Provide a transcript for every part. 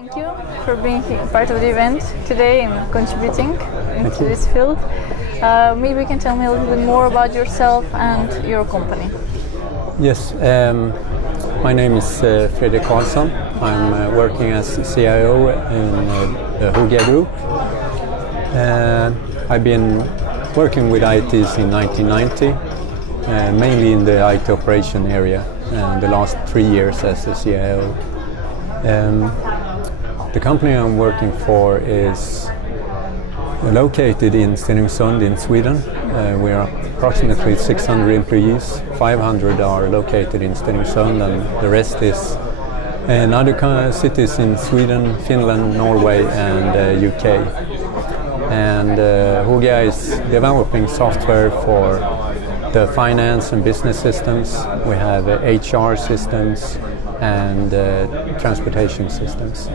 Thank you for being part of the event today and contributing into this field. Maybe you can tell me a little bit more about yourself and your company. Yes, my name is Fredrick Karlsson. I'm working as CIO in the Hogia group. I've been working with ITs in 1990, mainly in the IT operation area, and the last 3 years as a CIO. The company I'm working for is located in Stenungsund in Sweden. We are approximately 600 employees. 500 are located in Stenungsund and the rest is in other cities in Sweden, Finland, Norway and UK. And Hogia is developing software for the finance and business systems. We have HR systems and transportation systems.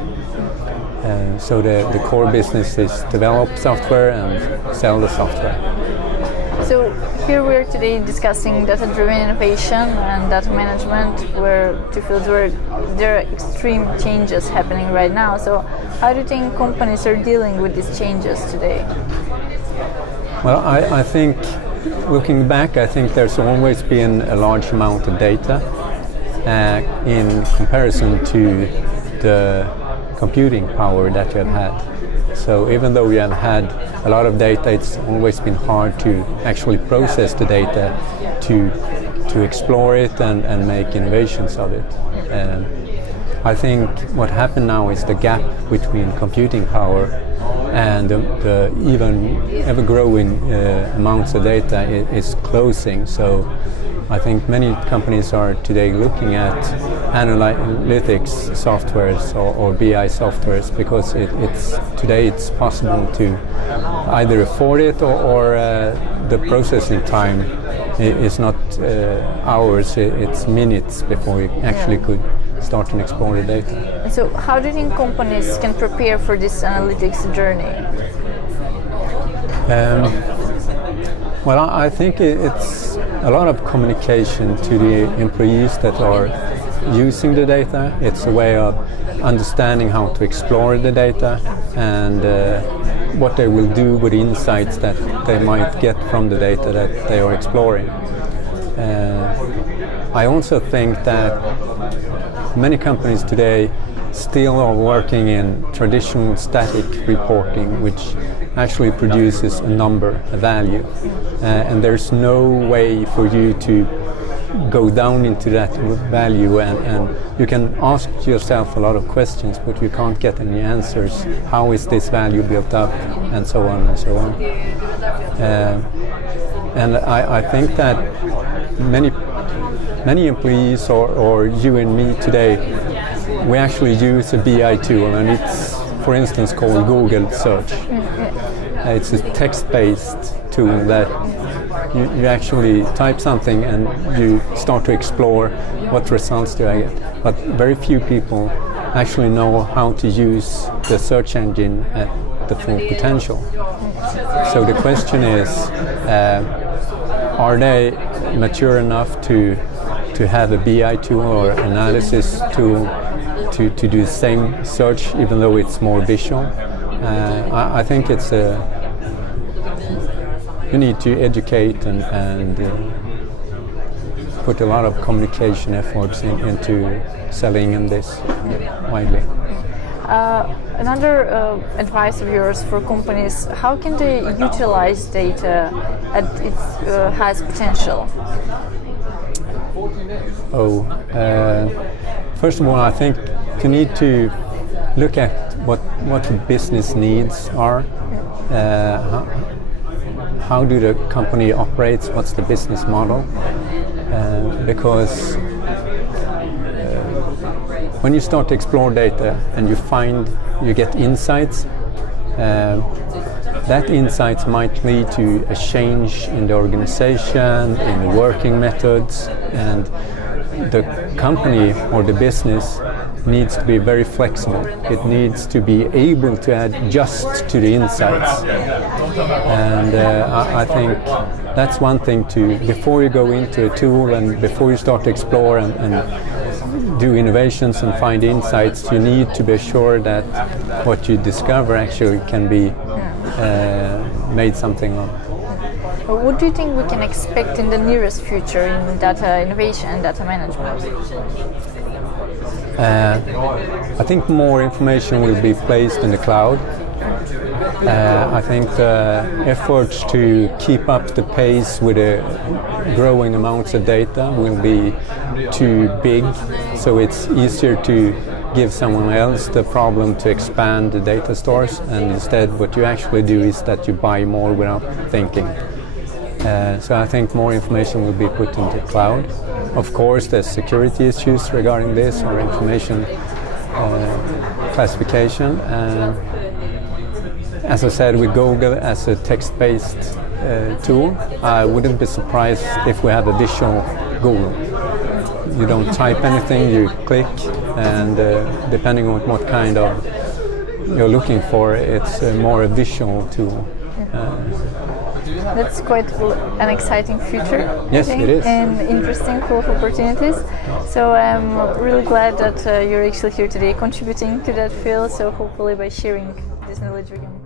So the core business is develop software and sell the software. So here we're today discussing data-driven innovation and data management, where two fields where there are extreme changes happening right now. So how do you think companies are dealing with these changes today? Well, I think, looking back, I think there's always been a large amount of data in comparison to the computing power that you have had. So even though we have had a lot of data, it's always been hard to actually process the data, to explore it and make innovations of it. I think what happened now is the gap between computing power and the even ever-growing amounts of data is closing. So I think many companies are today looking at analytics softwares or BI softwares because today it's possible to either afford it or the processing time is not hours, it's minutes before you actually could start and explore the data. So how do you think companies can prepare for this analytics journey? Well, I think it's a lot of communication to the employees that are using the data. It's a way of understanding how to explore the data and what they will do with insights that they might get from the data that they are exploring. I also think that many companies today still are working in traditional static reporting, which actually produces a number, a value. And there's no way for you to go down into that value and you can ask yourself a lot of questions, but you can't get any answers. How is this value built up? And so on and so on. And I think that many employees or you and me today, we actually use a BI tool, and it's, for instance, called Google Search. It's a text-based tool that you actually type something and you start to explore what results do I get. But very few people actually know how to use the search engine at the full potential. So the question is, are they mature enough to have a BI tool or analysis tool to do the same search, even though it's more visual? I think it's you need to educate and put a lot of communication efforts into selling in this widely. Another advice of yours for companies: how can they utilize data at its highest potential? First of all, I think you need to look at what the business needs are. How do the company operates? What's the business model? Because when you start to explore data and you get insights, that insights might lead to a change in the organization, in the working methods, and the company or the business needs to be very flexible. It needs to be able to adjust to the insights. And I think that's one thing before you go into a tool and before you start to explore and do innovations and find insights, you need to be sure that what you discover actually can be made something of. What do you think we can expect in the nearest future in data innovation and data management? I think more information will be placed in the cloud. I think the efforts to keep up the pace with the growing amounts of data will be too big, so it's easier to give someone else the problem to expand the data stores, and instead what you actually do is that you buy more without thinking. So I think more information will be put into the cloud. Of course, there's security issues regarding this, or information classification. As I said, with Google as a text-based tool, I wouldn't be surprised if we had a visual Google. You don't type anything, you click, and depending on what kind of you're looking for, it's more a visual tool. That's quite an exciting future. Yes, it is. And interesting, full of opportunities. So I'm really glad that you're actually here today contributing to that field. So hopefully by sharing this knowledge we can